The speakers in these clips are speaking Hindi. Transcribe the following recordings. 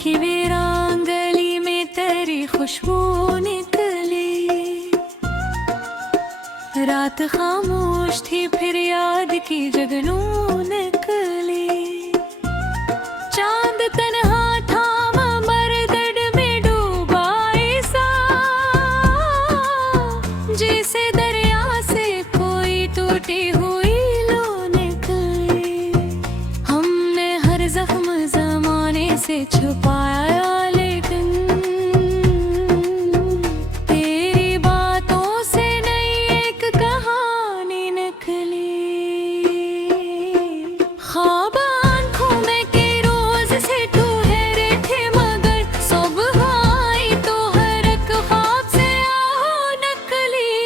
की वीरांगली में तेरी खुशबू निकली। रात खामोश थी फिर याद की जगनू निकली। चांद तन्हा था मरदड में डूबा ऐसा, जैसे दरिया से कोई टूटी हुई लो निकली। हमने हर जख्म जमाने से छुपाया, लेकिन तेरी बातों से नई एक कहानी निकली। ख्वाब आंखों में के रोज से ठहरे थे, मगर सुबह आई तो हर एक ख्वाब से आओ नकली।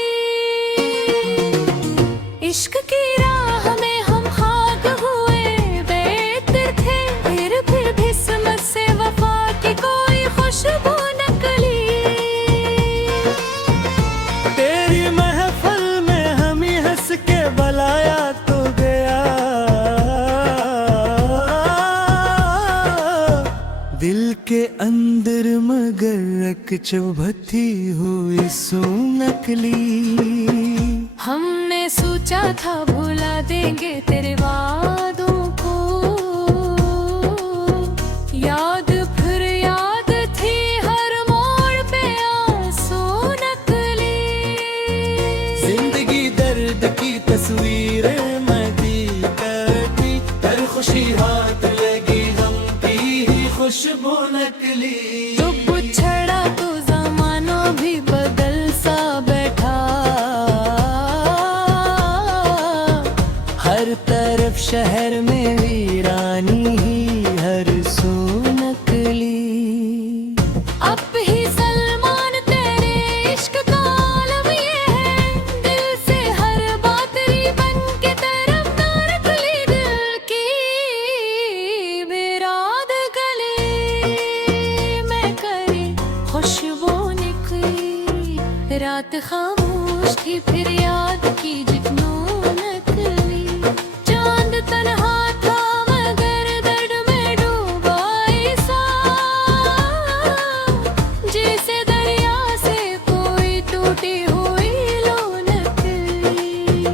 इश्क की राह में हम खाक हुए बेहतर थे, फिर भी किस्मत से वफा की कोई खुशबू नकली। तेरी महफिल में हम ही हंस के बुलाया तो गया, दिल के अंदर मगर एक चुभती हुई सो नकली। हमने सोचा था भुला देंगे तेरे वादों को, याद फिर याद थी हर मोड़ पे आंसू नकली। जिंदगी दर्द की तस्वीरें मैं दी करती, हर खुशी हाथ लगी गम की ही खुशबू नकली। तो बुछड़ा तो जमाना भी बदल सा बैठा, हर तरफ शहर में वीरानी ही हर सो नकली। अब ही सलमान तेरे इश्क का आलम ये है, दिल से हर बात बन के तरफदार नकली। दिल की बिराद गली में करी खुशबू निकली। रात खामोश थी फिर याद की जुगनू नकली। चांद तन्हा था मगर दर्द में डूबा ऐसा, जैसे दरिया से कोई टूटी हुई लो नकली।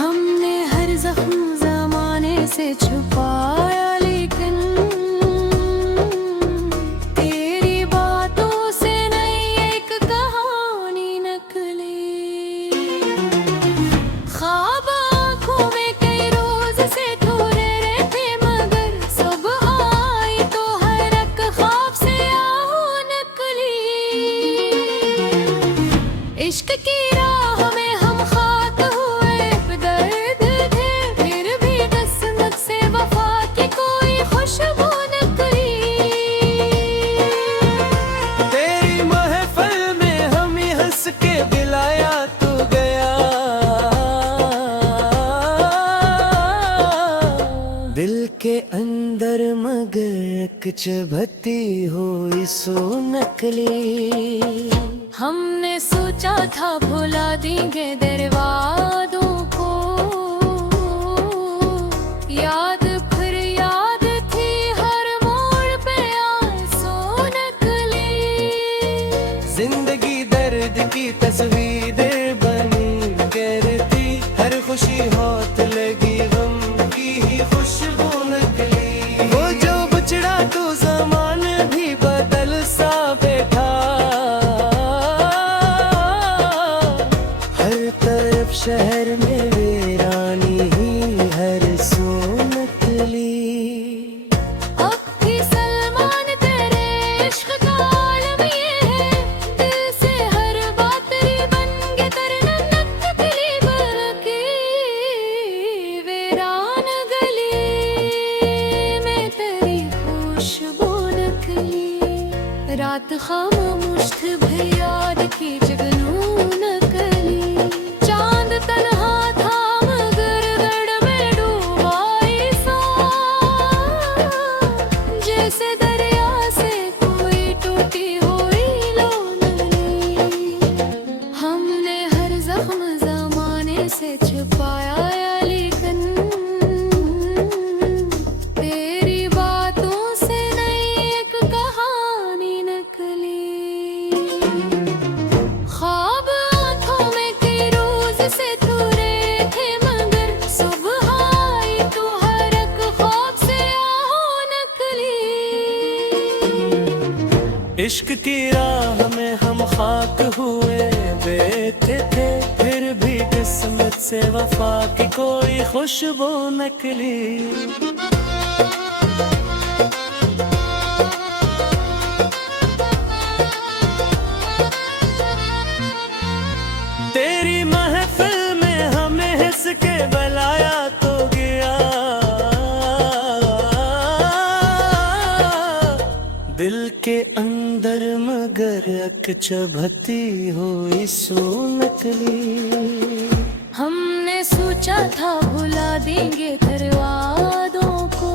हमने हर जख्म जमाने से छुपाया, लेकिन तेरी बातों से नई एक कहानी नकली। ख्वाब आंखों में कई रोज से ठहरे रहते, मगर सुबह आई तो हर एक ख्वाब से आओ नकली। इश्क की राह में हम खाक हुए दर्द थे, फिर भी किस्मत से वफा की कोई खुशबू नकली। तेरी महफिल में हम ही हंस के दिलाया तो गया, दिल के अंदर मगर एक चुभती हुई सो नकली। हमने सोचा था भुला देंगे तेरे वादों को, याद फिर याद थी हर मोड़ पे आंसू नकली। जिंदगी दर्द की तस्वीरें बनी करती, हर खुशी हाथ लगी गम की ही खुशबू नकली। वो जो बछड़ा तो जमान भी बदल सा बैठा, हर तरफ शहर में वीरानी ही हर सो नकली। अब भी सलमान तेरे इश्क का आलम ये है, दिल से हर बात बन के तरना नकली। बल्कि वीरान गली में तेरी खुशबू नकली। रात खामोश थी फिर याद की जगनू नकली। चांद तन्हा था मगर दर्द में डूबा ऐसा, जैसे दरिया से कोई टूटी हुई लो नकली। हमने हर जख्म जमाने से छुपाया, लेकिन तेरी बातों से नई एक कहानी इश्क की राह में हम खाक हुए बेते थे, फिर भी किस्मत से वफा की कोई खुशबू निकली। तेरी महफिल में हमें हंस के बुलाया तो गया, दिल के अंदर मगर अक चुभती हुई सू निकली। हमने सोचा था भुला देंगे घर वादों को,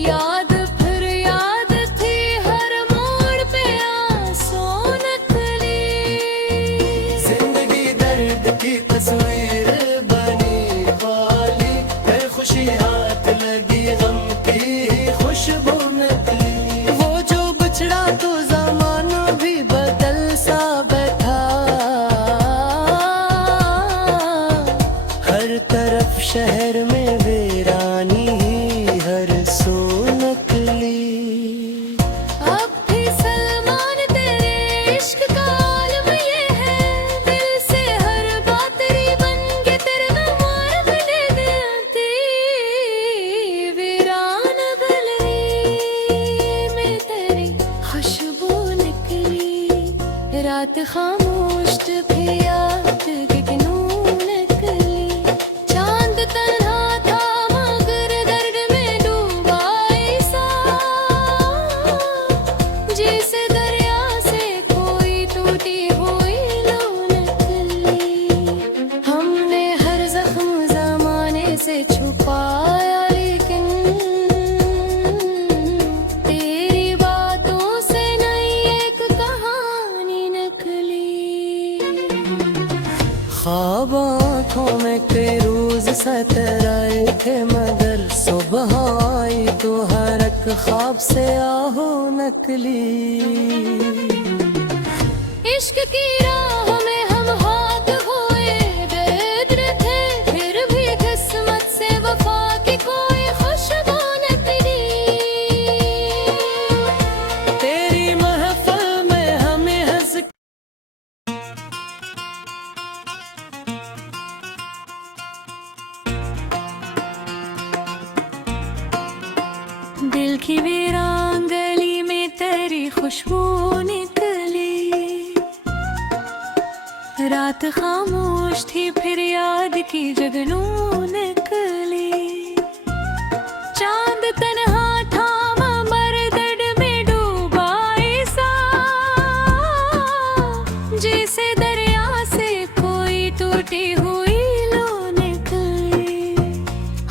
याद फिर याद थी हर मोड़ पे आंसू नकली। जिंदगी दर्द की तस्वीर बनी खाली, है खुशी हाथ लगी गम की खुशबू निकली। वो जो बिछड़ा तो ज़माना भी बदल सा बैठा, हर तरफ शहर में वीरानी ही हर सू नकली। अब भी सलमान तेरे इश्क का आलम ये है, दिल से हर बात तेरी बन के तेरे नाम मिले देती। वीरान गली में तेरी खुशबू निकली, रात खामोश भी याद कितनू निकली। चांद तन्हा था मगर दर्द में डूबा ऐसा, जैसे दरिया से कोई टूटी हुई लो निकली। हमने हर जख्म जमाने से छुपाया, लेकिन तेरी बातों से नई एक कहानी निकली। ख्वाब आँखों में कई रोज सतराए थे, मगर सुबह आई तो हर एक ख्वाब से आहो नकली। इश्क की राह में हम हाथ हुए बेदर थे, फिर भी किस्मत से वफा की कोई खुशबू निकली। तेरी महफिल में हमें हंस दिल की वीरान गली में तेरी खुशबू निकली, रात खामोश थी फिर याद की जगनू निकली। चांद तन्हा था मगर दर्द में डूबा ऐसा, जैसे दरिया से कोई टूटी हुई लो निकली।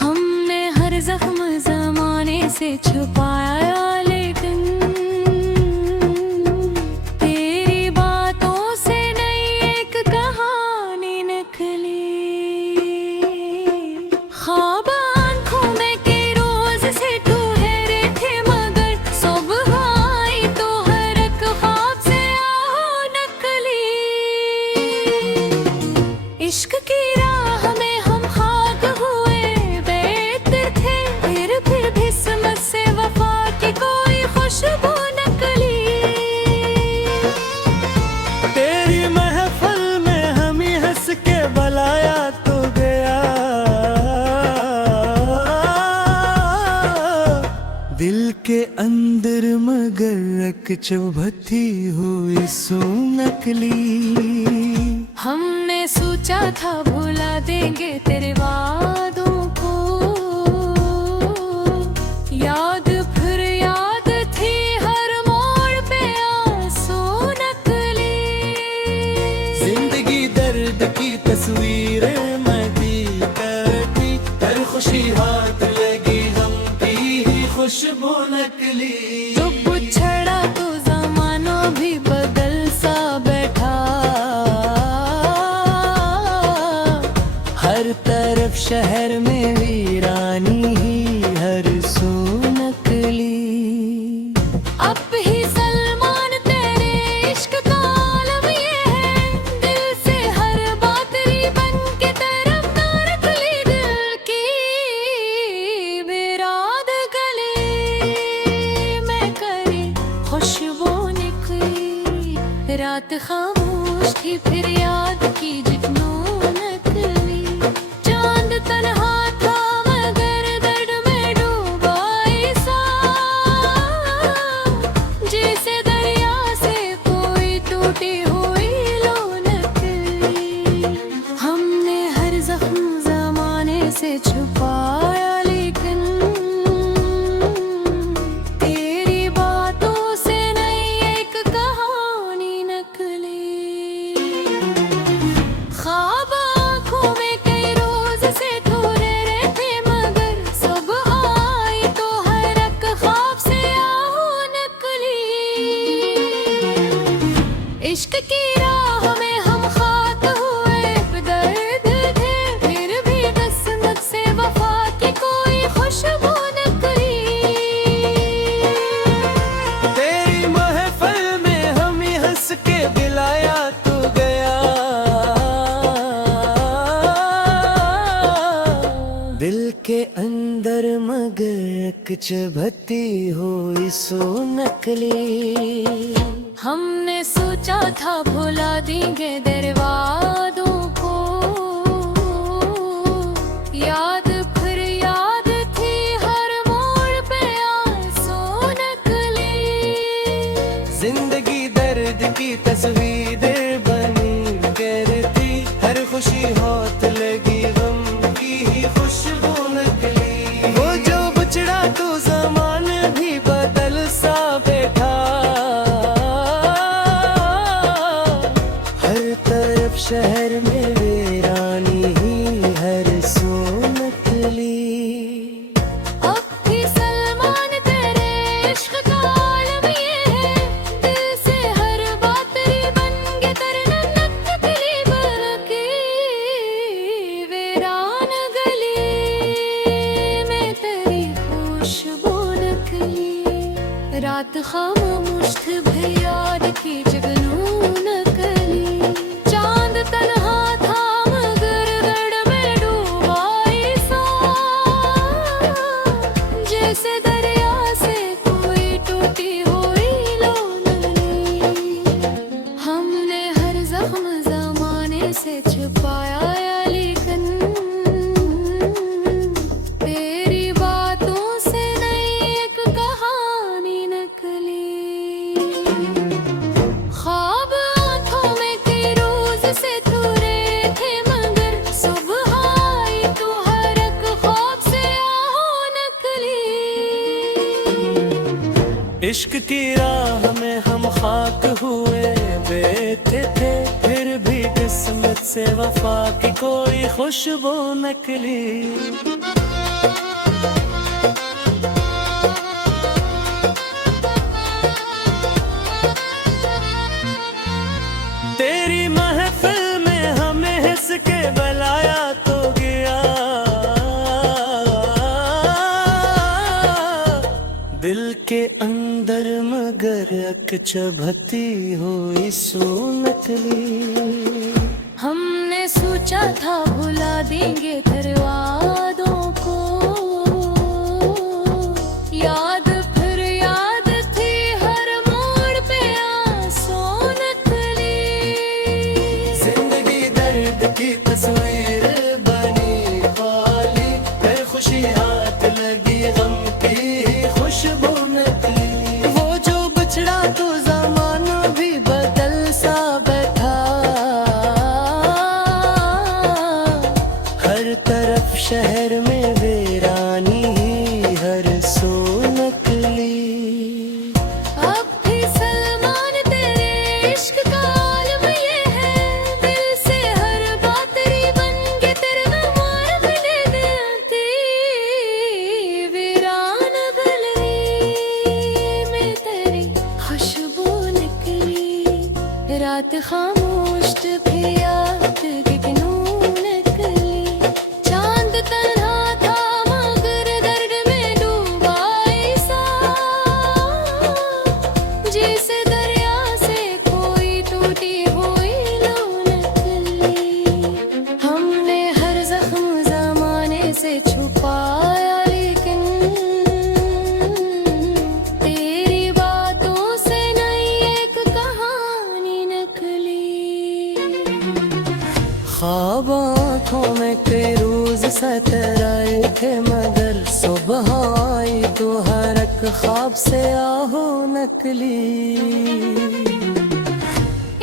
हमने हर जख्म जमाने से छुपाया, लेकिन तेरी बातों से नई एक कहानी निकली। ख्वाब आँखों में के रोज से ठहरे थे, मगर सुबह आई तो हर एक ख्वाब से आहो नकली। इश्क की राह में हम खाक हुए बेदर थे, फिर भी किस्मत से वफा की कोई खुशबू नकली। तेरी महफिल में हमें हंस के बुलाया तो गया, दिल के अंदर मगर एक चुभती हुई सू नकली। हमने सोचा था भुला देंगे तेरे वादों को, याद फिर याद थी हर मोड़ पे आंसू नकली। जिंदगी दर्द की तस्वीरें मैं भी करती, हर खुशी हाथ लगी गम की ही खुशबू नकली। जो बिछड़ा तो जमाना भी बदल सा बैठा, हर तरफ शहर खामोश थी फिर याद की जुगनू नकली। चांद तन्हा था मगर दर्द में डूबा ऐसा, जैसे दरिया से कोई टूटी हुई लो नकली। हमने हर जख्म जमाने से छुपाया, लेकिन तेरी बातों से नई एक कहानी नकली। ख्वाब आँखों में कई रोज से थोड़े रहते, मगर सब आई तो हर एक ख्वाब से आओ नकली। इश्क की राह में हम खाक हुए दर्द थे, फिर भी किस्मत से वफा की कोई खुशबू नकली। तेरी महफिल में हम ही हंस के बिलाया तू गया, दिल के अंदर मगर कुछ भती हुई सो नकली। हमने सोचा था भुला देंगे दरवादों को, याद फिर याद थी हर मोड़ पे आंसू नकली। जिंदगी दर्द की तस्वीर बनी करती, हर खुशी होत लगी गम की ही खुशबू नकली। वो जो बछड़ा तू ज़मान भी बदल सा बैठा, हर तरफ शहर में वीरानी ही हर सो नकली। अब भी सलमान तेरे इश्क का आलम ये है, दिल से हर बात तेरी बन के तरना नकली। बरकी वीरान गली में तेरी खुशबू नकली। रात खामोश भर याद की जुगनू नकली। चांद तन्हा था मगर दर्द में डूबा ऐसा, जैसे दरिया से कोई टूटी हुई लो नकली। हमने हर जख्म जमाने से छुपाया, लेकिन तेरी बातों से नई एक कहानी नकली। ख्वाब आँखों में कई रोज से थोड़े थे, मगर सुबह आई तो हर एक ख्वाब से आओ नकली। इश्क की राह में हम खाक हुए बेते थे, फिर भी किस्मत से वफा की कोई खुशबू नकली। तेरी महफिल में हमें हंस के बुलाया तो गया, दिल के अंदर मगर चभती हुई सो नकली। हमने सोचा था भुला देंगे दरवादों को, याद फिर याद थी हर मोड़ पे आंसू नकली। जिंदगी दर्द की तस्वीर बनी खाली, हर खुशी हाथ लगी गम की खुशबू नकली। वो जो बछड़ा तो ज़माना भी बदल सा बैठा, हर तरफ शहर में वीरानी ही हर सो नकली। अब भी सलमान तेरे इश्क का आलम ये है, दिल से हर बात तेरी बन के तेरे नवार बने देती। वीरान गली में तेरी खुशबू नकली। रात खामोश भी याद कितनू नकली। चांद तन्हा था मगर दर्द में डूबा ऐसा, जैसे दरिया से कोई टूटी हुई लो नकली। हमने हर जख्म जमाने से छुपाया, लेकिन तेरी बातों से नई एक कहानी नकली। ख्वाब आँखों में कई रोज सतराए थे, मगर सुबह आई तो हर एक ख्वाब से आहो नकली।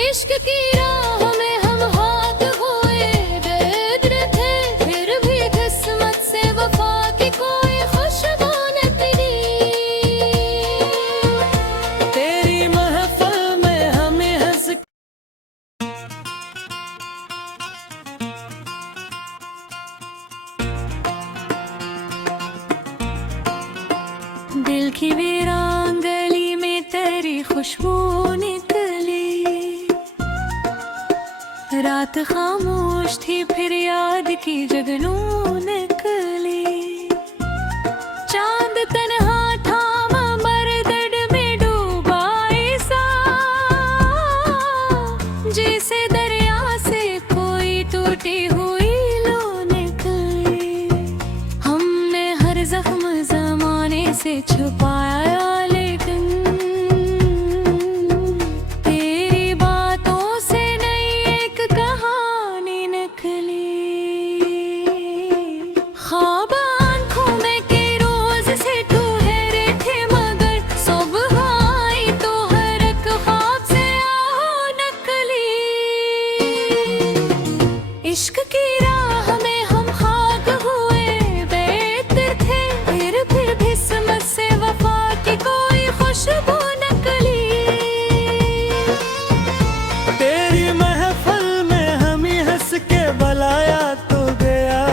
इश्क की राह में हम हाथ हुए बेदर थे, फिर भी किस्मत से वफा की कोई खुशबू निकली। तेरी महफिल में हमें हंस दिल की वीरान गली में तेरी खुशबू निकली। रात खामोश थी फिर याद की जगनू निकली। चांद तन्हा थामा मरदड में डूबा ऐसा, जैसे दरिया से कोई टूटी हुई लो निकली। हमने हर जख्म जमाने से छुपाया, लेकिन तेरी बातों से नई एक कहानी निकली। ख्वाब आँखों में के रोज से ठहरे थे, मगर सुबह आई तो हर एक ख्वाब से आहो नकली। इश्क की राह में हम खाक हुए बेदर थे, फिर किस्मत से वफा की कोई खुशबू नकली। तेरी महफिल में हमें हंस के बुलाया तो गया।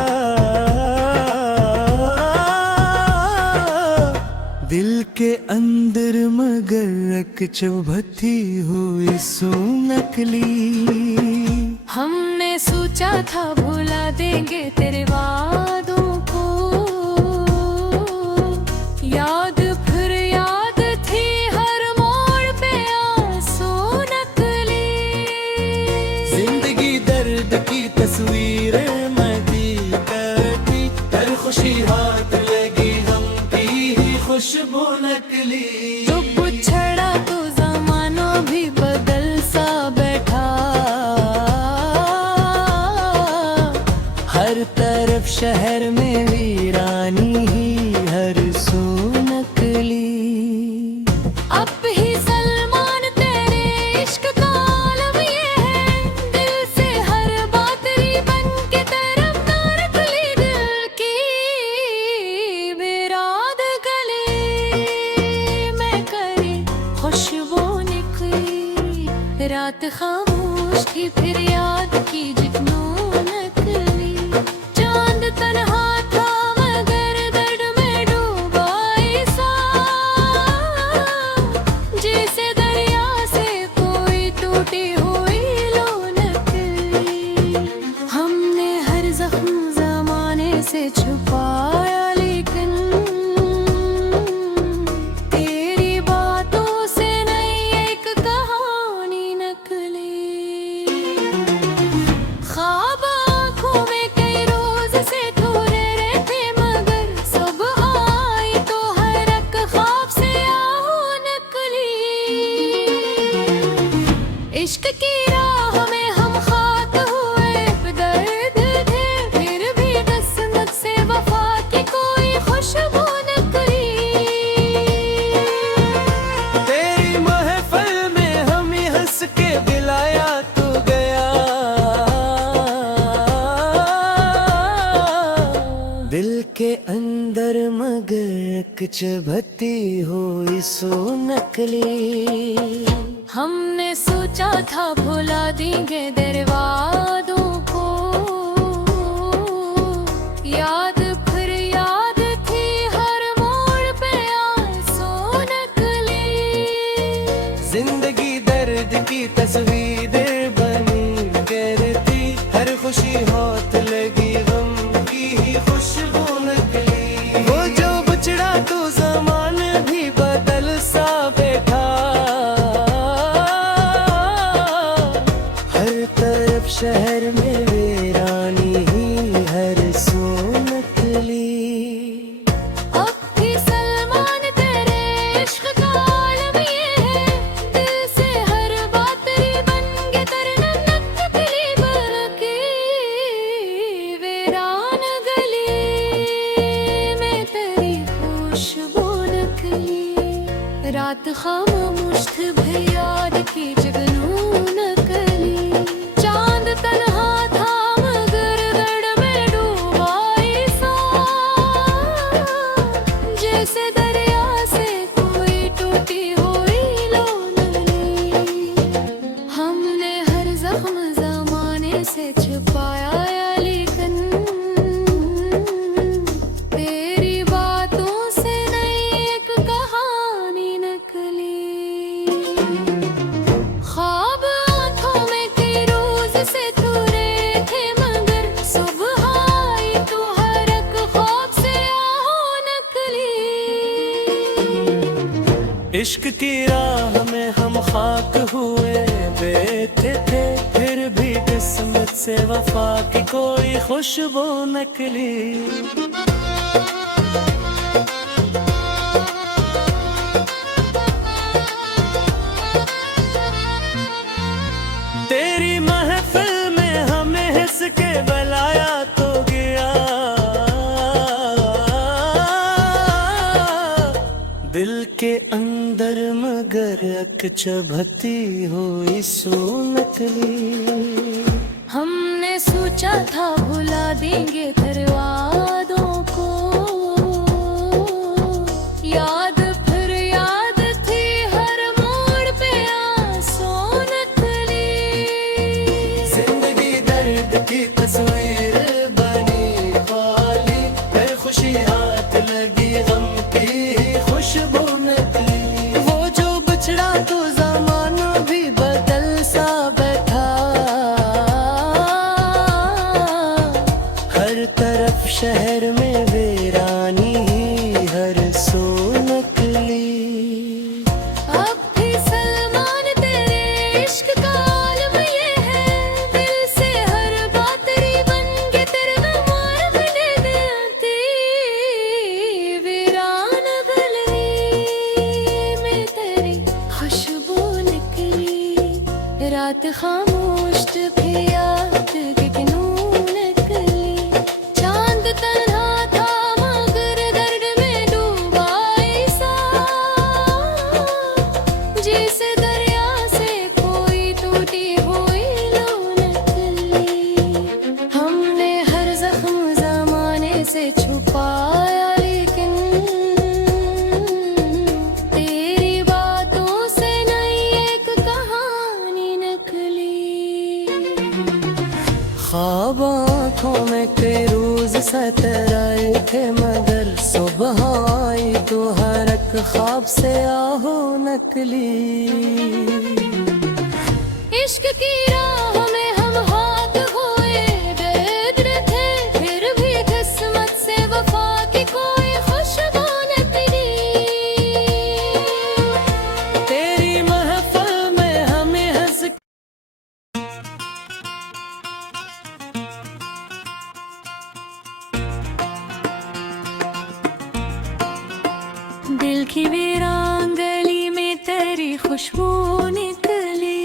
दिल के अंदर मगर एक चुभती हुई सो नकली। हमने सोचा था भुला देंगे तेरे वादों को, याद फिर याद थी हर मोड़ पे आंसू नकली। जिंदगी दर्द की तस्वीरें मैं दी करती, हर खुशी हाथ लगी गम की ही खुशबू नकली। तो पुछड़ा तो जमाना भी बदल सा बैठा, हर तरफ शहर में वीरानी ही हर सो नकली। अब ही सलमान तेरे इश्क का आलम ये है, दिल से हर बात बन के तरफदार खुली। दिल की बिराद गले में करी खुशबू निकली। रात खामोश थी फिर याद की जुगनू नकली। चांद तन्हा था मगर दर्द में डूबा ऐसा, जैसे दरिया से कोई टूटी हुई लो नकली। हमने हर जख्म जमाने से छुपाया, लेकिन तेरी बातों से नई एक कहानी नकली। ख्वाब आँखों में कई रोज से ठहरे थे, मगर सुबह आई तो हर एक ख्वाब से आहो नकली। इश्क की राह में हम खाक हुए बेदर्द थे, फिर भी किस्मत से वफा की कोई खुशबू नकली। तेरी महफिल में हमें हंस के बुलाया तो गया। दिल के अंदर मगर कुछ भती हुई सो नकली। हमने सोचा था भुला देंगे तेरे वादों को, याद फिर याद थी हर मोड़ पे आंसू नकली। जिंदगी दर्द की तस्वीरें बनी करती, हर खुशी हाथ लगी गम की ही खुशबू नकली। वो जो बछड़ा तो जमान भी बदल सा बैठा, हर तरफ शहर में वीरानी ही हर सो नकली। अब भी सलमान तेरे इश्क का आलम ये है, दिल से हर बात बन के तरन नकली। जमाने से छुपाया या लेकिन तेरी बातों से नई एक कहानी निकली। ख्वाब आंखों में कई रोज से तू रहे थे मगर सुबह आई तू हर एक ख्वाब से आहो नकली। इश्क की राह में हम खाक हुए बेते थे, फिर भी किस्मत से वफा की कोई खुशबू निकली। तेरी महफिल में हमें हंस के बुलाया तो गया, दिल के अंदर मगर अक चुभती हुई सू नकली। हमने सोचा था भुला देंगे तेरे वादों को, याद फिर याद थी हर मोड़ पे आंसू नकली। जिंदगी दर्द की तस्वीर बनी खाली, है खुशी हाथ लगी गम की खुशबू नकली। वो जो बिछड़ा तो ज़माना भी बदल सा बैठा, हर तरफ शहर में वीरानी ही हर सू नकली। अब भी सलमान तेरे इश्क का आलम ये है, दिल से हर बात तेरी बन के तेरे नमार बने देती। वीरान गली में तेरी खुशबू निकली, रात खामोश भी याद कितनू निकली। चांद तन्हा था मगर दर्द में डूबा ऐसा, जैसे दरिया से कोई टूटी हुई लो निकली। हमने हर जख्म जमाने से छुपाया लेकिन तेरी बातों से नई एक कहानी निकली। ख्वाब आँखों में कई रोज सतराए थे मगर सुबह आई तो हर एक ख्वाब से आहो नकली। इश्क की राह में हम हाथ हुए बेदर थे, फिर भी किस्मत से वफा की कोई खुशबू निकली। तेरी महफिल में हमें हंस दिल की वीरान गली में तेरी खुशबू निकली,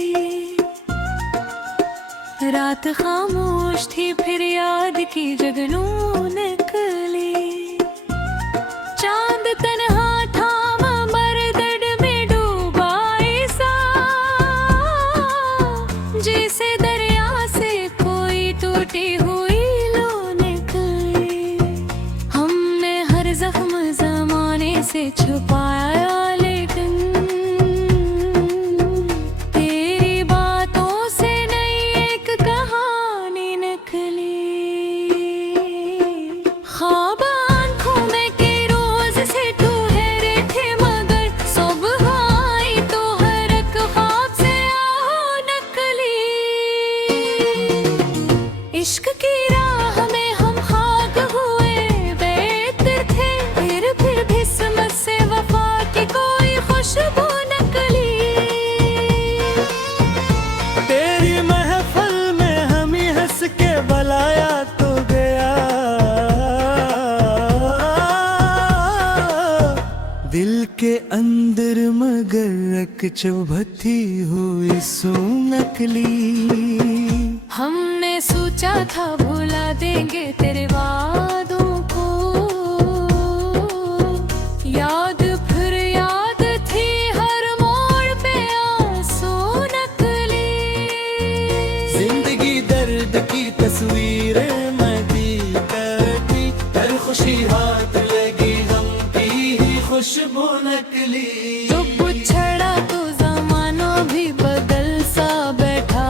रात खामोश थी फिर याद की जगनू निकली। चांद तन्हा था मगर दर्द में डूबा ऐसा, जैसे दरिया से कोई टूटी हुई लो निकली। हमने हर जख्म जमाने से छुपाया लेकिन तेरी बातों से नई एक कहानी निकली। ख्वाब आंखों में कई रोज से ठहरे थे मगर सुबह आई तो हर एक ख्वाब से आहो नकली। इश्क की राह में हम खाक हुए बेदर थे, फिर किस्मत से वफा की कोई खुशबू नकली। तेरी महफिल में हम ही हंस के बुलाया तो गया, दिल के अंदर मगर एक चुभती हुई सू नकली। हमने सोचा था भुला देंगे तेरे वादों को, याद फिर याद थी हर मोड़ पे आंसू नकली। जिंदगी दर्द की तस्वीरें मैं भी करती, हर खुशी हाथ लगी गम की ही खुशबू नकली। तो बिछड़ा तो जमाना भी बदल सा बैठा,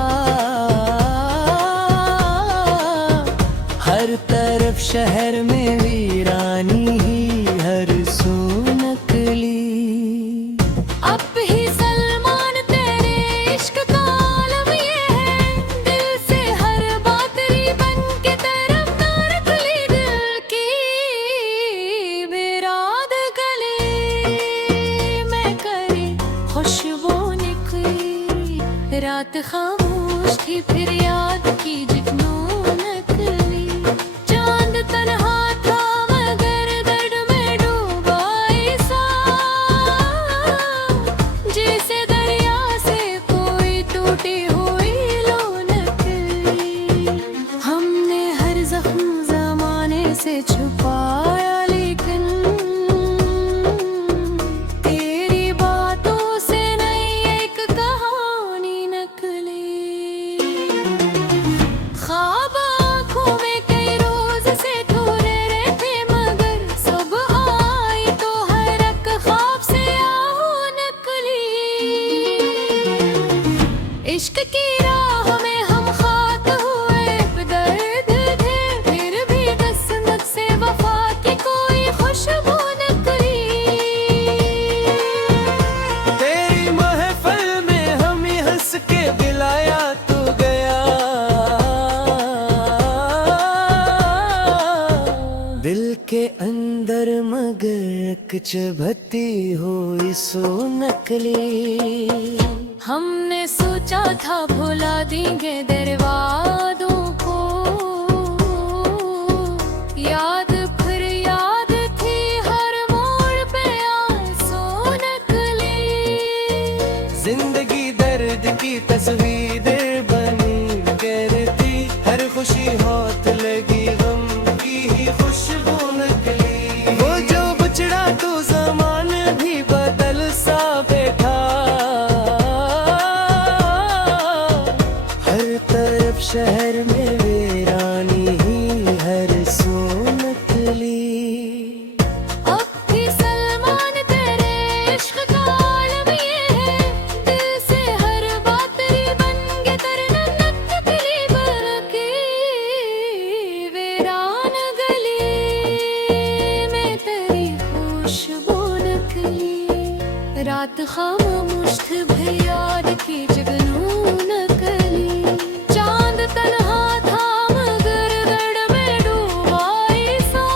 शहर में वीरानी ही हर सू नकली। अब ही सलमान तेरे इश्क का आलम ये है, दिल से हर बात री बन के तरफदार खुली दिल की बिराद गले में करे खुशबू निकली। रात खामोश थी फिर याद की जुगनू नकली। चांद तन्हा था मगर दर्द में डूबा ऐसा, जैसे दरिया से कोई टूटी हुई लो नकली। हमने हर जख्म जमाने से छुपाया, लेकिन तेरी बातों से नई एक कहानी नकली। ख्वाब आँखों में कई रोज से थोड़े रहते, मगर सब आई तो हर एक ख्वाब से आहू नकली। इश्क की राह में हम खाक हुए दर्द थे, फिर भी किस्मत से वफा की कोई खुशबू नकली। तेरी महफिल में हम ही हंस के दिलाया तू गया, दिल के अंदर मगर चुभती हुई सो नकली। हमने सोचा था भुला देंगे दरवादों को, याद फिर याद थी हर मोड़ पे आंसू नकली। जिंदगी दर्द की तस्वीर बनी करती, हर खुशी हाथ लगी गम की ही खुशबू नकली। वो जो बछड़ा तो ज़मान भी बदल सा बैठा, हर तरफ शहर में वीरानी ही हर सू नकली। अब भी सलमान तेरे इश्क का आलम ये है, दिल से हर बात री बन के तरना नकली बरके वीरान गली में तेरी खुशबू नकली। रात खामोश थी भी याद की जुगनू नकली। चांद तन्हा था मगर दर्द में डूबा ऐसा,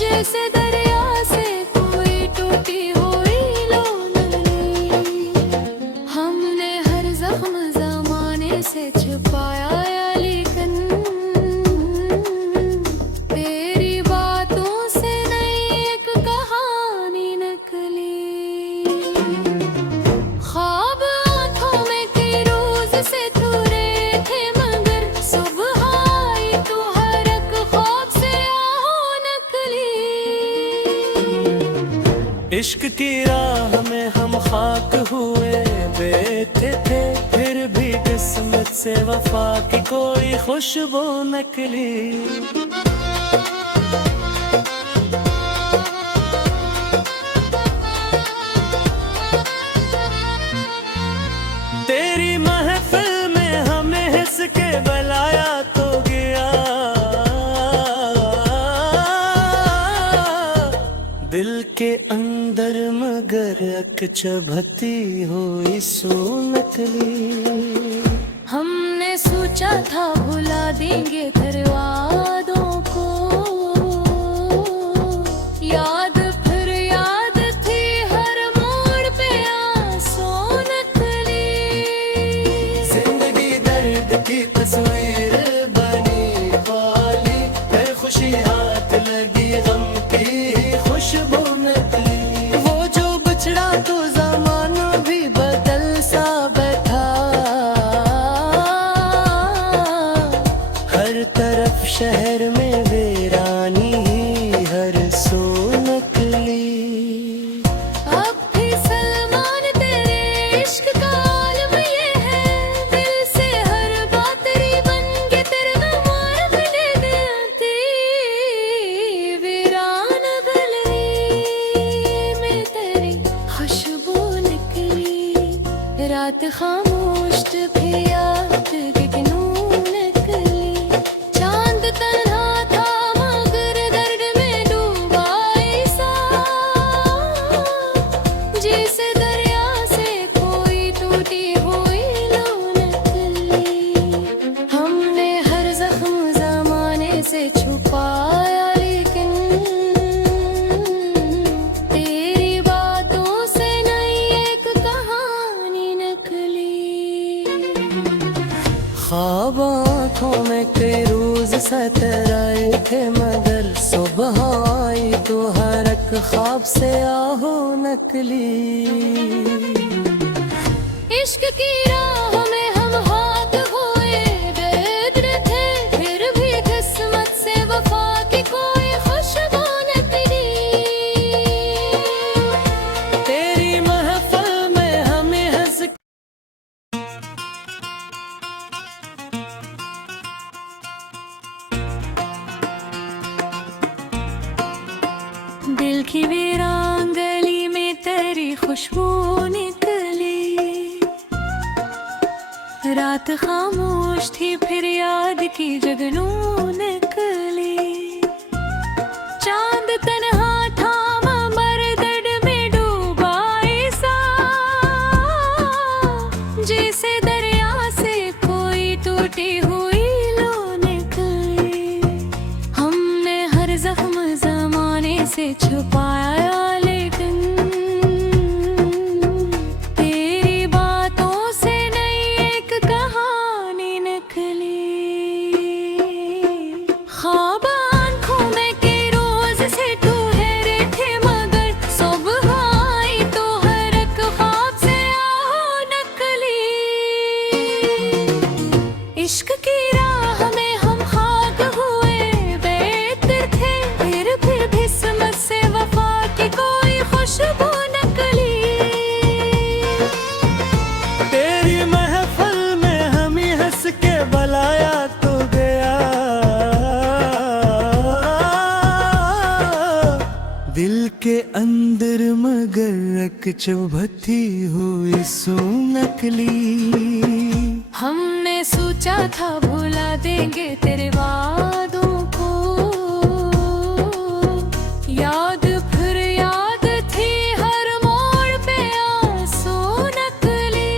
जैसे दरिया से कोई टूटी हुई लो नकली। हमने हर जख्म जमाने से छुपाया, लेकिन तेरी बातों से नई एक कहानी नकली। ख्वाब आँखों में कई रोज से थोड़े थे, मगर सुबह आई तो हर एक ख्वाब से आहू नकली। इश्क की राह में हम खाक हुए बैठे थे, फिर भी किस्मत से वफा की कोई खुशबू नकली। तेरी महफिल में हमें हंस के बुलाया तो गया, दिल के अंदर मगर अक चुभती हुई सो नकली। हमने सोचा था भुला देंगे दरवादों को, याद फिर याद थी हर मोड़ पे आंसू नकली। जिंदगी दर्द की तस्वीर बनी वाली, है खुशी हाथ लगी गम की ही खुशबू नकली। वो जो बछड़ा तो ज़माना भी बदल सा बैठा, हर ख्वाब आँखों में कई रोज सतराए थे, मगर सुबह आई तो हर एक ख्वाब से आहो नकली। इश्क की राह में हम हाथ हुए बेदर थे, फिर भी किस्मत से वफा की कोई खुशबू निकली। तेरी महफिल में हमें हंस दिल की वीरान गली में तेरी खुशबू निकली। रात खामोश थी फिर याद की जगनू निकली। चांद तन्हा था मरदड में डूबा ऐसा, जैसे दरिया से कोई टूटी हुई लो निकली। हमने हर जख्म जमाने से छुपाया, लेकिन तेरी बातों से नई एक कहानी निकली। ख्वाब आँखों में के रोज से ठहरे थे, मगर सुबह आई तो हर एक ख्वाब से आहो नकली। इश्क की राह में हम खाक हुए बेदर थे, फिर किस्मत से वफा की कोई खुशबू नकली। तेरी महफिल में हम ही हंस के बुलाया तो गया, दिल के अंदर मगर एक चुभती हुई सो नकली। हमने सोचा था भुला देंगे तेरे वादों को, याद फिर याद थी हर मोड़ पे आंसू नकली।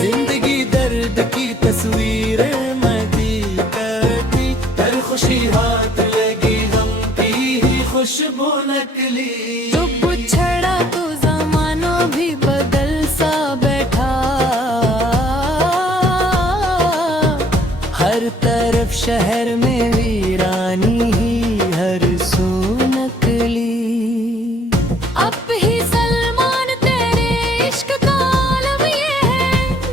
जिंदगी दर्द की तस्वीरें मैं दी करती, हर खुशी हाथ लगी गम की ही खुशबू नकली। जो बुछड़ा तो जमाना भी बदल सा बैठा, हर तरफ शहर में वीरानी ही हर सो नकली। अब ही सलमान तेरे इश्क का आलम ये है,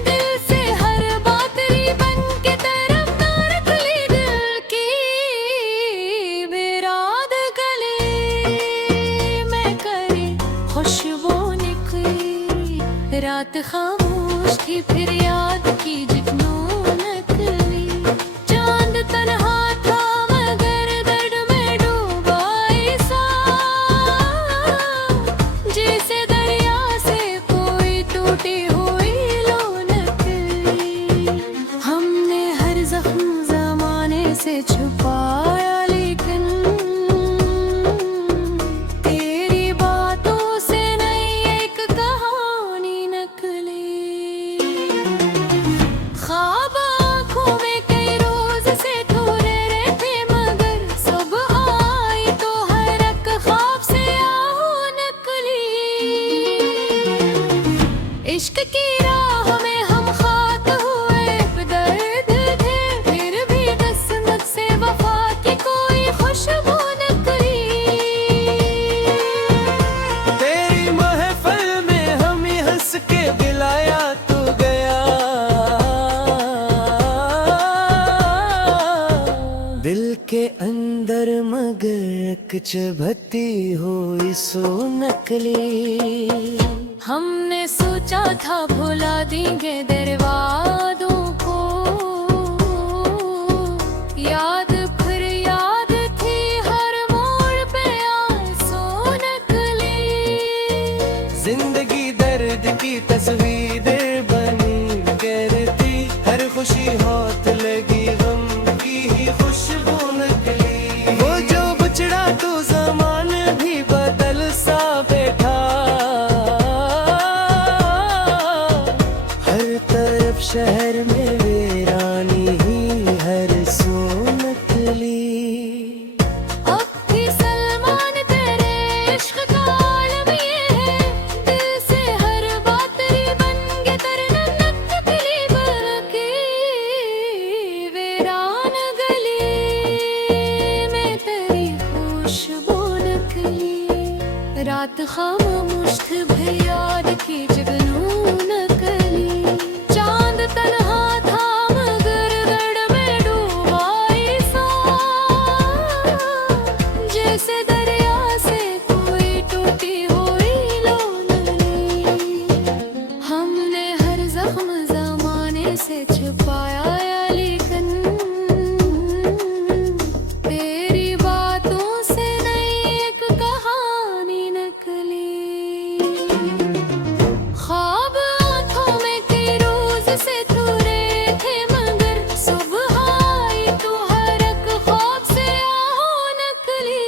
दिल से हर बात बन के तरफदार खुली। दिल की बिराद गले में करी खुशबू निकली। रात खामोश थी फिर याद की जुगनू नकली। चांद तन्हा था मगर दर्द में डूबा ऐसा, जैसे दरिया से कोई टूटी हुई लो नकली। हमने हर जख्म जमाने से छुपाया, लेकिन तेरी बातों से नई एक कहानी नकली। ख्वाब आँखों में कई रोज से ठहरे थे, मगर सुबह आई तो हर एक ख्वाब से आहो नकली। इश्क की राह में हम खाक हुए बेदर्द थे, फिर भी किस्मत से वफा की कोई खुशबू नकली। तेरी महफिल में हम ही हंस के बुलाया तो गया, दिल के अंदर मगर एक चुभती हुई सो नकली। हमने सोचा था भुला देंगे तेरे वादों को, याद फिर याद थी हर मोड़ पे आंसू नकली। जिंदगी दर्द की तस्वीरें बनी करती, हर खुशी हाथ लगी गम की ही खुशबू नकली। वो जो बछड़ा तो ज़मान भी बदल सा बैठा, हर तरफ शहर में वीरानी ही हर सो नकली। अब भी सलमान तेरे इश्क का आलम ये है, दिल से हर बात बन के तरन नकली। बल्कि से छुपाया या लेकिन तेरी बातों से नई एक कहानी निकली। ख्वाब आंखों में कई रोज से थोड़े थे मगर सुबह आई तो हर एक ख्वाब से आओ नकली।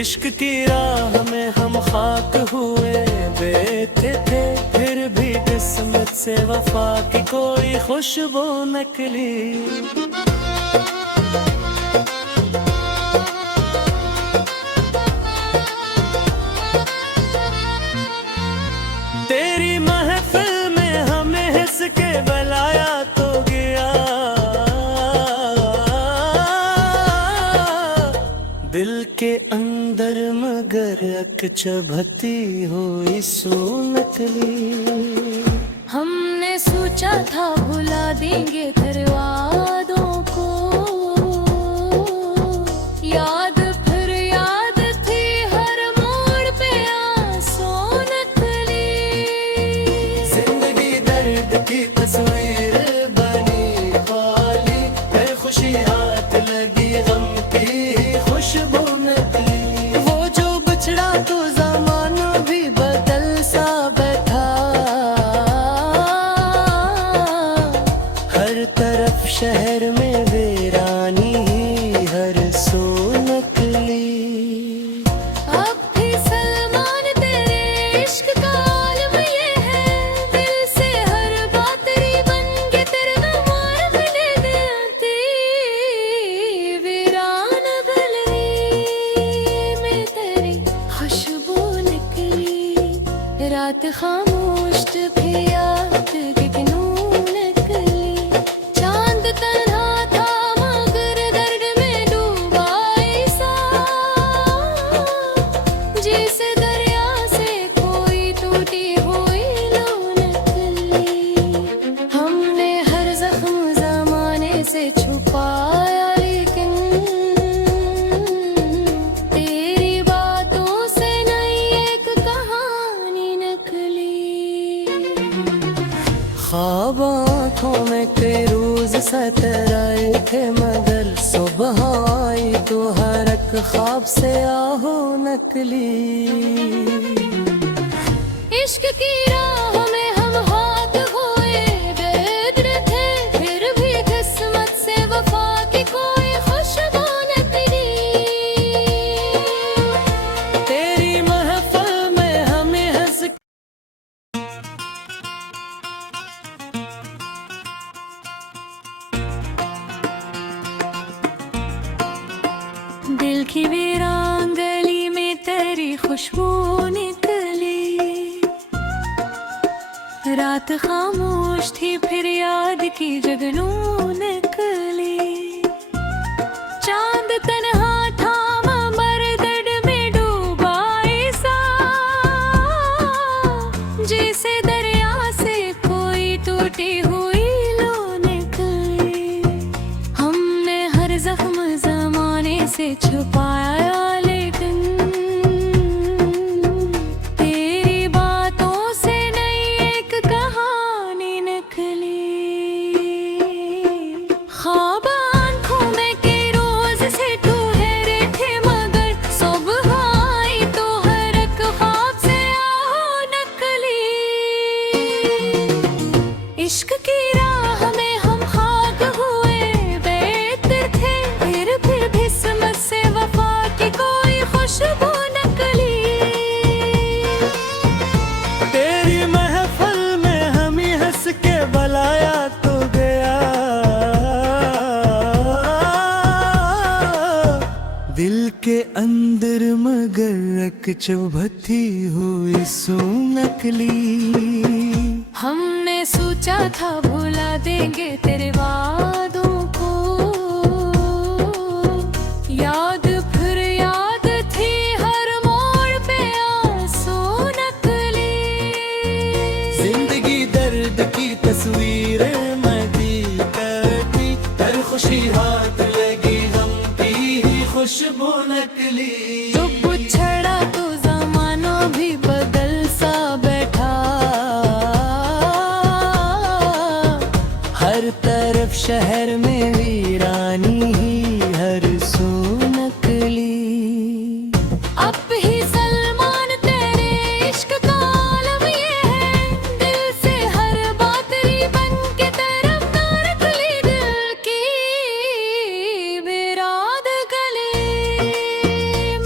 इश्क की राह में हम खाक हुए बेटे थे, फिर भी किस्मत से वफा की कोई खुशबू निकली। तेरी महफिल में हमें हंस के बुलाया तो गया, दिल के अंदर मगर अक चुभती हुई सू नकली। हमने सोचा था भुला देंगे तेरे वादों को, याद फिर याद थी हर मोड़ पे आंसू नकली। जिंदगी दर्द की तस्वीर बनी खाली, है खुशी हाथ लगी गम की खुशबू नकली। वो जो बिछड़ा तो ज़माना भी बदल सा बैठा, हर तरफ शहर में वीरानी हर सो नकली। अब भी सलमान तेरे इश्क का आलम ये है, दिल से हर बात तेरी बन के तेरे नवार मिले देती। वीरान गली में तेरी खुशबू निकली, रात खामोश भी याद कितनू नकली। चांद तन्हा था मगर दर्द में डूबा ऐसा, जैसे दरिया से कोई टूटी हुई लो नकली। हमने हर जख्म जमाने से छुपाया लेकिन तेरी बातों से नई एक कहानी निकली। ख्वाब आँखों में कई रोज सतराए थे मगर सुबह आई तो हर एक ख्वाब से आहो नकली। इश्क की राह में हम हाथ हुए बेदर थे, फिर भी किस्मत से वफा की कोई खुशबू निकली। तेरी महफिल में हमें हंस दिल की वीरान गली में तेरी खुशबू निकली, रात खामोश थी फिर याद की जगनू निकली। चांद तन्हा था मगर दर्द में डूबा ऐसा, जैसे दरिया से कोई टूटी हुई लो निकली। हमने हर जख्म जमाने से छुपाया लेकिन तेरी बातों से नई एक कहानी निकली। ख्वाब आंखों में के रोज से ठहरे थे मगर सुबह आई तो हर एक ख्वाब से आओ नकली। इश्क की राह में हम खाक हुए बेहतर थे, फिर भी किस्मत से वफा की कोई खुशबू नकली। तेरी महफिल में हमें हंस के बुलाया तो गया, दिल के अंदर मगर एक चुभती हुई सू नकली। हमने सोचा था भुला देंगे तेरे वादों को, याद फिर याद थी हर मोड़ पे आंसू नकली। जिंदगी दर्द की तस्वीरें मैं भी करती, हर खुशी हाथ लगी गम की खुशबू नकली। जब छड़ा तो जमाना भी बदल सा बैठा, हर तरफ शहर में वीरानी ही हर सू नकली। अब ही सलमान तेरे इश्क का आलम ये है, दिल से हर बात बन के तरफदार खुली दिल की बिराद गले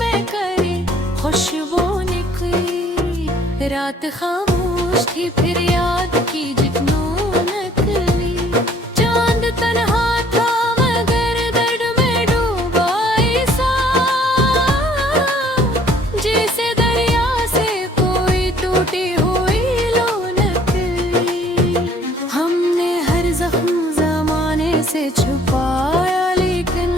में करे खुशबू निकली। रात खामोश थी फिर याद की जुगनू नकली। चांद तन्हा था मगर दर्द में डूबा ऐसा, जैसे दरिया से कोई टूटी हुई लो नकली। हमने हर जख्म जमाने से छुपाया लेकिन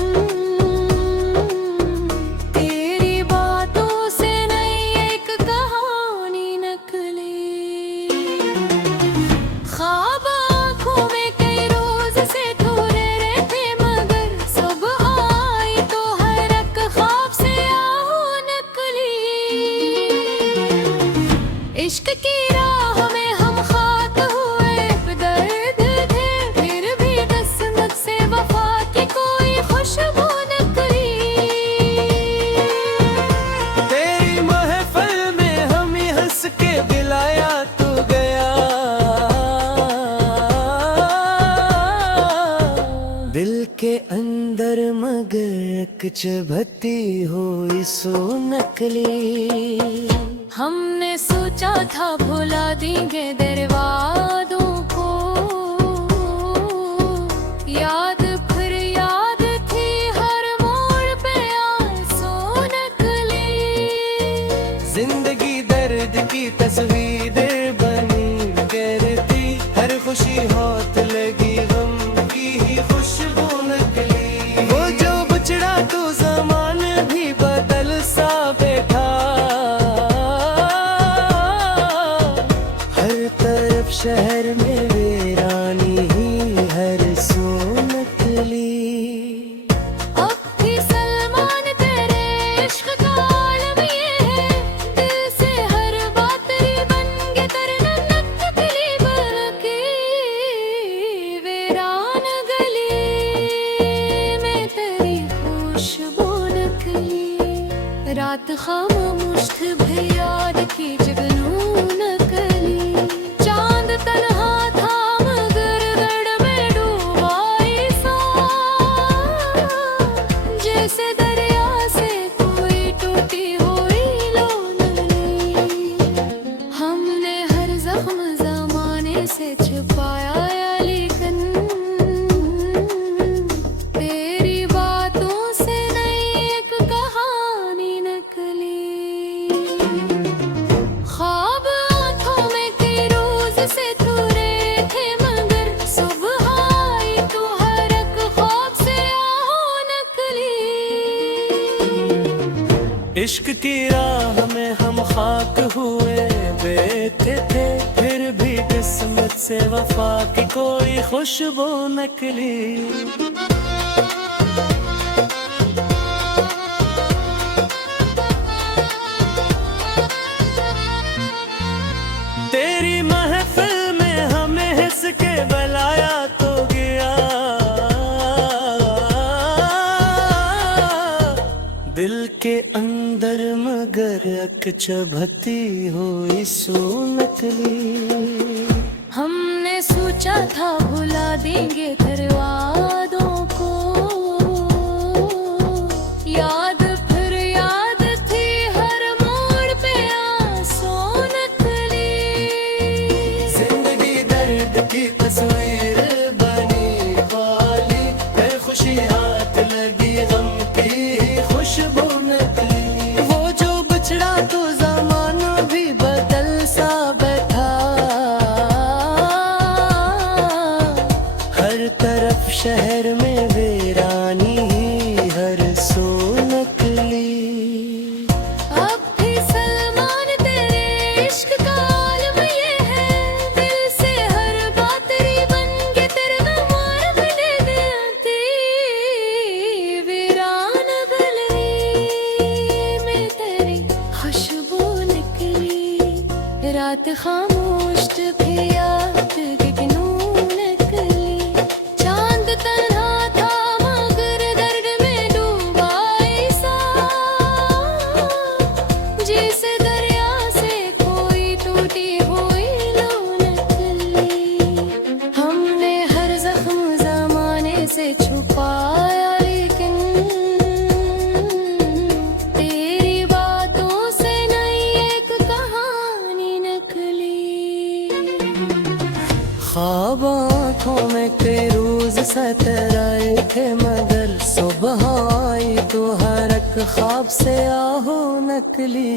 तेरी बातों से नई एक कहानी नकली। ख्वाब आँखों में कई रोज से थोड़े रहते मगर सुबह आई तो हर एक ख्वाब से आहू नकली। इश्क की राह में हम खाक हुए बेदर्द थे, फिर भी किस्मत से वफा की कोई खुशबू नकली। तेरी महफिल में हम ही हंस के बिलाया तू गया, दिल के अंदर मगर चुभती हुई सो नकली। हमने सोचा था भुला देंगे दरवाज़ों को, याद फिर याद थी हर मोड़ पे आंसू नकली। जिंदगी दर्द की तस्वीर बनी करती, हर खुशी हाथ लगी गम की ही खुशबू नकली। वो जो बछड़ा तू ज़मान भी बदल सा बैठा, हर तरफ शहर में वीरानी ही हर सू नकली। अब भी सलमान तेरे इश्क का आलम ये है, दिल से हर बात बन के तरना नकली बल्कि वीरान गली में तेरी खुशबू नकली। रात खामोश थी भी याद की जुगनू नकली। चांद तन्हा था मगर दर्द में डूबा ऐसा, जैसे दरिया से कोई टूटी हुई लो नकली। हमने हर जख्म जमाने से छुपाया लेकिन तेरी बातों से नई एक कहानी नकली। ख्वाब आँखों में कई रोज से थोड़े थे मगर सुबह आई तो हर एक ख्वाब से आहू नकली। इश्क की राह में हम खाक हुए बेते थे, फिर भी किस्मत से वफा की कोई खुशबू नकली। तेरी महफिल में हमें हंस के बुलाया तो गया, दिल के अंदर मगर चुभती हुई सो नकली। हमने सोचा था भुला देंगे दरवाज़ों को, याद फिर याद थी हर मोड़ पे आंसू नकली। जिंदगी दर्द की तस्वीर बनी खाली, है खुशी हाथ लगी गम की खुशबू नकली। वो जो बछड़ा तो ज़माना भी बदल सा बैठा, हर तरफ शहर में वीरानी ही हर सू नकली। अब भी सलमान तेरे इश्क का आलम ये है, दिल से हर बात बन के तेरे मार बने दिल वीरान गली में तेरी खुशबू निकली। रात खामोश भी याद की नकली। ख्वाब आँखों में कई रोज सतराए थे, मगर सुबह आई तो हर एक ख्वाब से आहो नकली।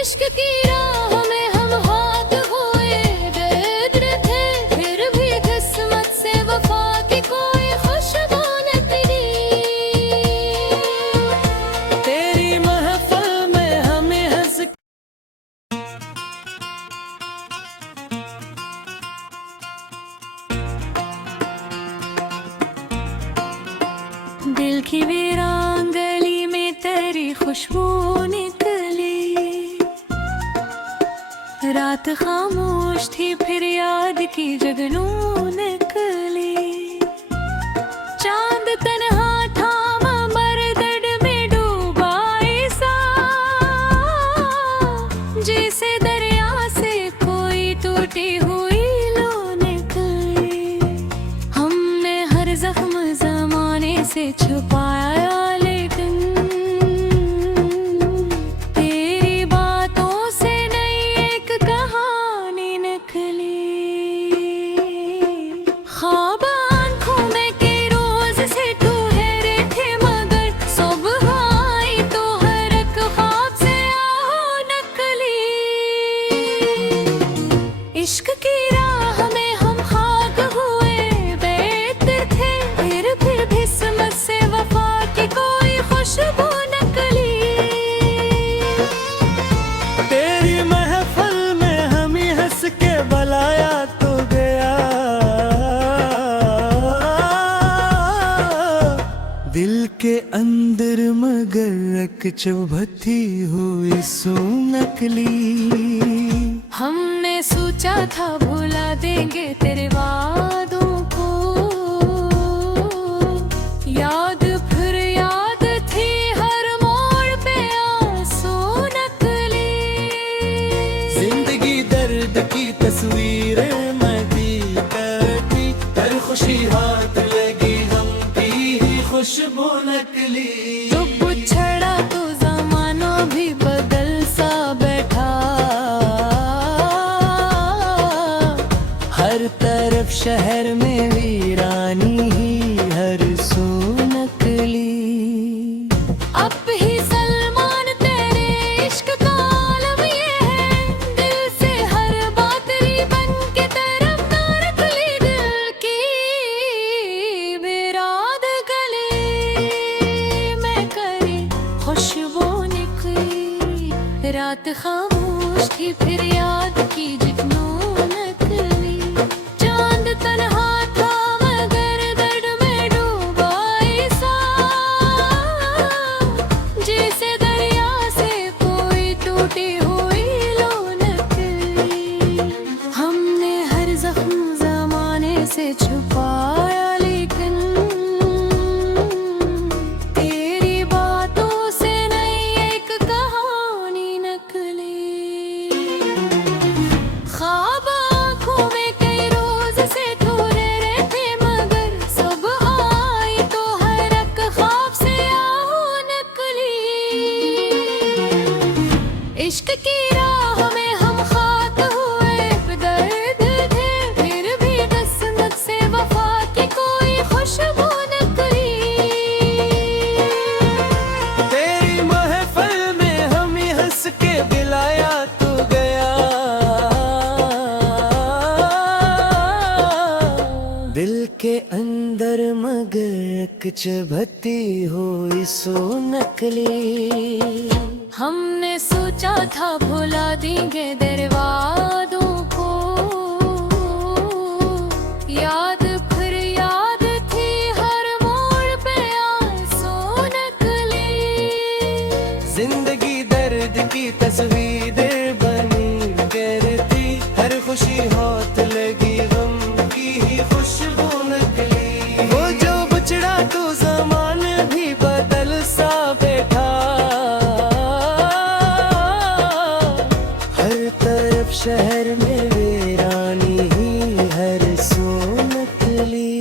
इश्क की राह में हम हाथ हुए बेदर थे, फिर भी किस्मत से वफा की कोई खुशबू निकली। तेरी महफिल में हमें हंस दिल की वीरान गली में तेरी खुशबू निकली। रात खामोश थी फिर याद की जगनू निकली। चांद तन्हा थामा मरदड में डूबा ऐसा, जैसे दरिया से कोई टूटी हुई लो निकली। हमने हर जख्म जमाने से छुपाया, लेकिन तेरी बातों से नई एक कहानी निकली। ख्वाब आँखों में कई रोज से ठहरे थे, मगर सुबह आई तो हर एक ख्वाब से आहो नकली। इश्क की राह में हम खाक हुए बेदर थे, फिर भी किस्मत से वफा की कोई खुशबू नकली। तेरी महफिल में हम ही हंस के बुलाया तो गया। दिल के अंदर मगर एक चुभती हुई सो नकली। हमने सोचा था भुला देंगे तेरे वादों को, याद फिर याद थी हर मोड़ पे आंसू नकली। जिंदगी दर्द की तस्वीरें मैं भी करती, हर खुशी हाथ लगी गम की ही खुशबू नकली। तो पुछड़ा तो जमाना भी बदल सा बैठा, हर तरफ शहर में वीरानी ही हर सू नकली। अब ही सलमान तेरे इश्क का आलम ये है, दिल से हर बात री बन के तरफदार नकली। दिल की बिराद गले में करी खुशबू निकली। रात खामोश थी फिर याद की जिगनू नकली। चांद तन्हा था मगर दर्द में डूबा ऐसा, जैसे दरिया से कोई टूटी हुई लो नकली। हमने हर जख्म जमाने से छुपाया, लेकिन तेरी बातों से नई एक कहानी नकली। ख्वाब आँखों में कई रोज से ठहरे थे, मगर सुबह आई तो हर एक ख्वाब से आहो नकली। इश्क की राह में हम खाक हुए बेदर्द थे, फिर भी किस्मत से वफा की कोई खुशबू नकली। तेरी महफिल में हम ही हंस के बुलाया तो गया। दिल के अंदर मगर एक चुभती हुई सो नकली। हमने सोचा था भुला देंगे तेरे वादों को, याद फिर याद थी हर मोड़ पे आंसू नकली। जिंदगी दर्द की तस्वीरें बनी करती, हर खुशी हाथ लगी गम की ही खुशबू नकली। वो जो बचड़ा तो जमान भी बदल सा बैठा, हर तरफ शहर में वीरानी ही हर सू नकली।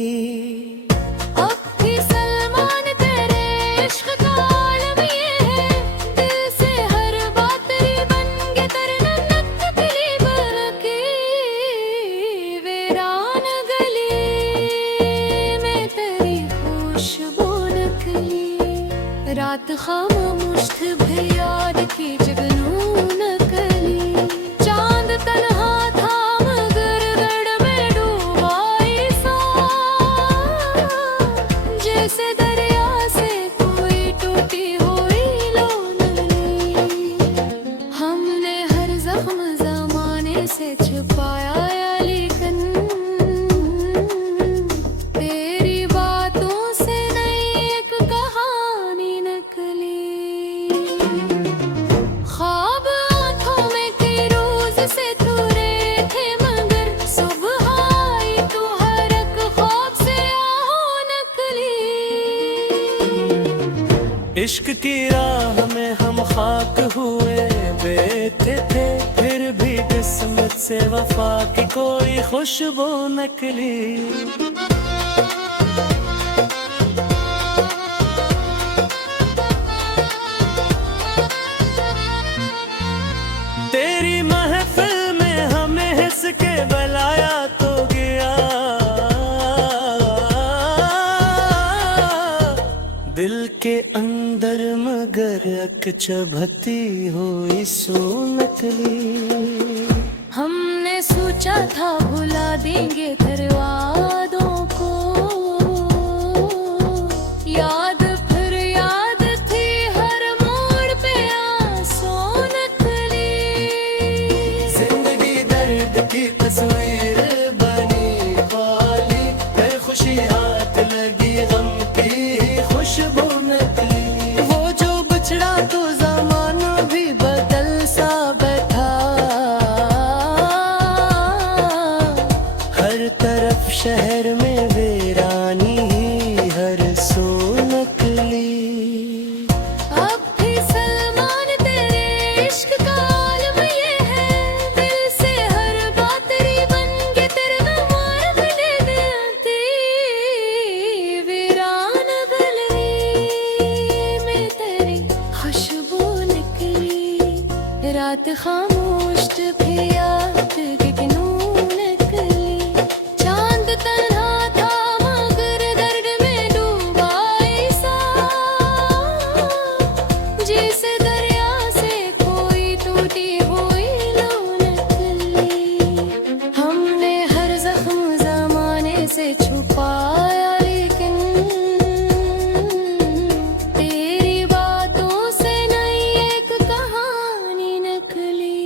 अब भी सलमान तेरे इश्क का आलम ये है, दिल से हर बात री बन के तरन नकली। बरकी खामोश भी याद की जुगनू नकली चांद तन्हा था मगर गढ़ में डूबा सा जैसे दरिया से कोई टूटी हुई लोनली हमने हर जख्म जमाने से छुपाया लेकिन तेरी बातों से नई एक कहानी नकली ख्वाब आंखों में कई रोज से तू रहे थे मगर सुबह आई तू हर एक ख्वाब से आओ नकली इश्क की राह में हम खाक हुए बेते थे फिर भी किस्मत से वफा की कोई खुशबू नकली तेरी महफिल में हमें हंस के बुलाया तो गया दिल के अंदर मगर अक चुभती हुई सो नकली हमने सोचा था भुला देंगे तेरे वादों को याद फिर याद थी हर मोड़ पे आंसू नकली जिंदगी दर्द की तस्वीर बनी खाली है खुशी हाथ लगी गम की खुशबू नकली वो जो बिछड़ा तो जमाना भी बदल सा बैठा हर तरफ शहर में वीरानी ही हर सो नकली अब भी सलमान तेरे इश्क का आलम ये है दिल से हर बात तेरी बन के तेरे नमार बने देती वीरान गली में तेरी खुशबू निकली रात खामोश भी याद कितनू नकली चांद तन्हा था मगर दर्द में डूबा सा जैसे दरिया से कोई टूटी हुई लो नकली हमने हर जख्म जमाने से छुपाया लेकिन तेरी बातों से नई एक कहानी नकली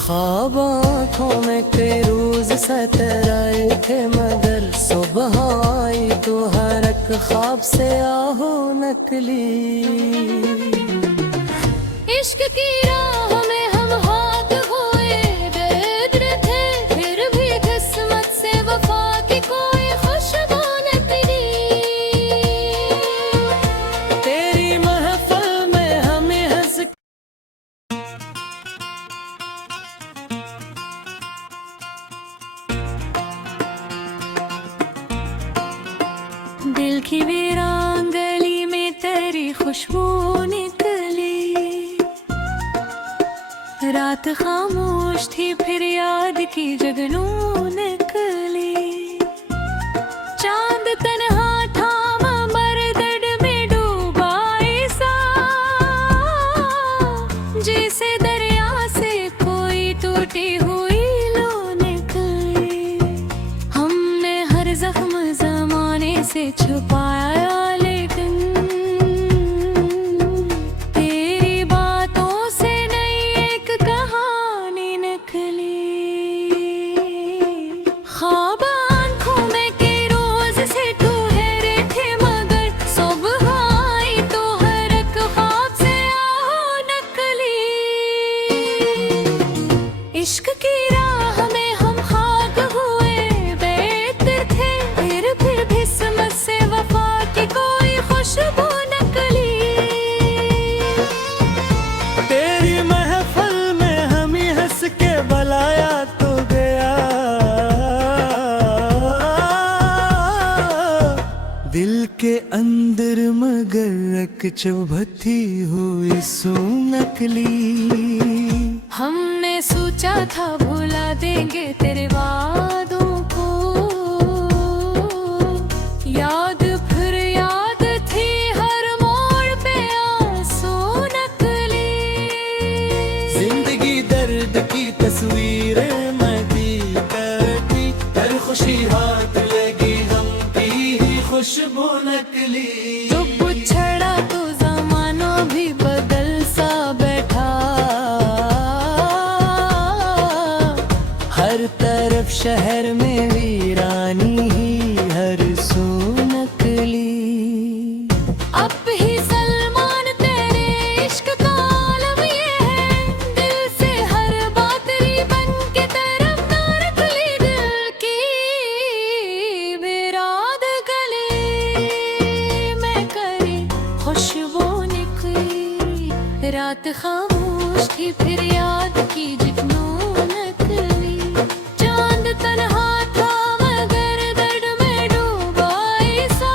ख्वाब आँखों में कई रोज सतराए थे मगर सुबह आई तो हर एक ख्वाब से आहो नकली इश्क की राह में हम हाथ हुए बेदर थे फिर भी किस्मत से वफा की कोई खुशबू नकली तेरी महफिल में हमें हंस दिल की वीरान गली में तेरी खुशबू निकली रात खामोश थी फिर याद की जगनू निकली चांद तन्हा था मगर दर्द में डूबा सा जैसे दरिया से कोई टूटी हुई लो निकली हमने हर जख्म जमाने से छुपाया लेकिन तेरी बातों से नई एक कहानी निकली ख्वाब आंखों में कई रोज से ठहरे थे मगर सुबह आई तो हर एक ख्वाब से आओ नकली इश्क की राह में हम खाक हुए बेहतर थे फिर भी किस्मत से वफा की कोई खुशबू नकली तेरी महफिल में हम ही हंस के बुलाया तो गया दिल के अंदर मगर एक चुभती हुई सो नकली हमने सोचा था भुला देंगे तेरे वादों को याद फिर याद थी हर तस्वीर मदी करती, हर खुशी हाथ लगी गम की ही खुशबू नकली। तो बुछड़ा तो जमाना भी बदल सा बैठा, हर तरफ शहर में वीरानी ही हर सू नकली। अब ही सलमान तेरे इश्क का आलम ये है, दिल से हर बात री बन के तरफदार निकली, दिल की बिराद गले में करे खुशबू निकली। रात खामोश थी फिर याद की जितनों नकली, चांद तन्हा था मगर दर्द में डूबा ऐसा,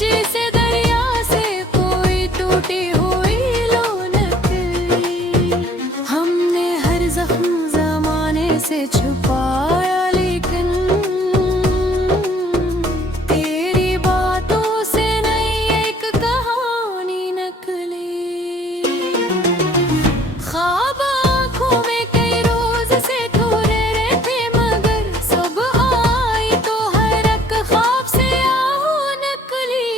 जैसे दरिया से कोई टूटी हुई लो नकली। हमने हर जख्म जमाने से छुपाया, लेकिन तेरी बातों से नई एक कहानी नकली। ख्वाब आँखों में कई रोज से थोड़े रहते, मगर सब आई तो हर एक ख्वाब से आओ नकली।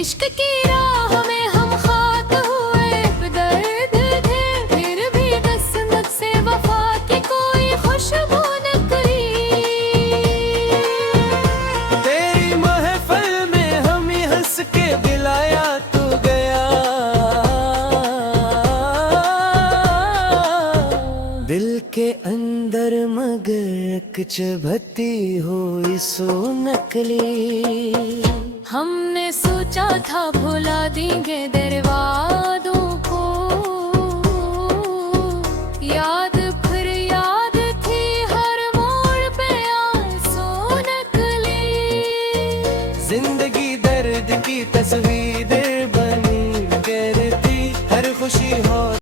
इश्क की राह में हम खाक हुए दर्द थे, फिर भी किस्मत से वफा की कोई खुशबू नकली। तेरी महफिल में हम ही हंस के दिलाया तू गया, दिल के अंदर मगर चुभती हुई सो नकली। हमने सोचा था भुला देंगे दरवाजा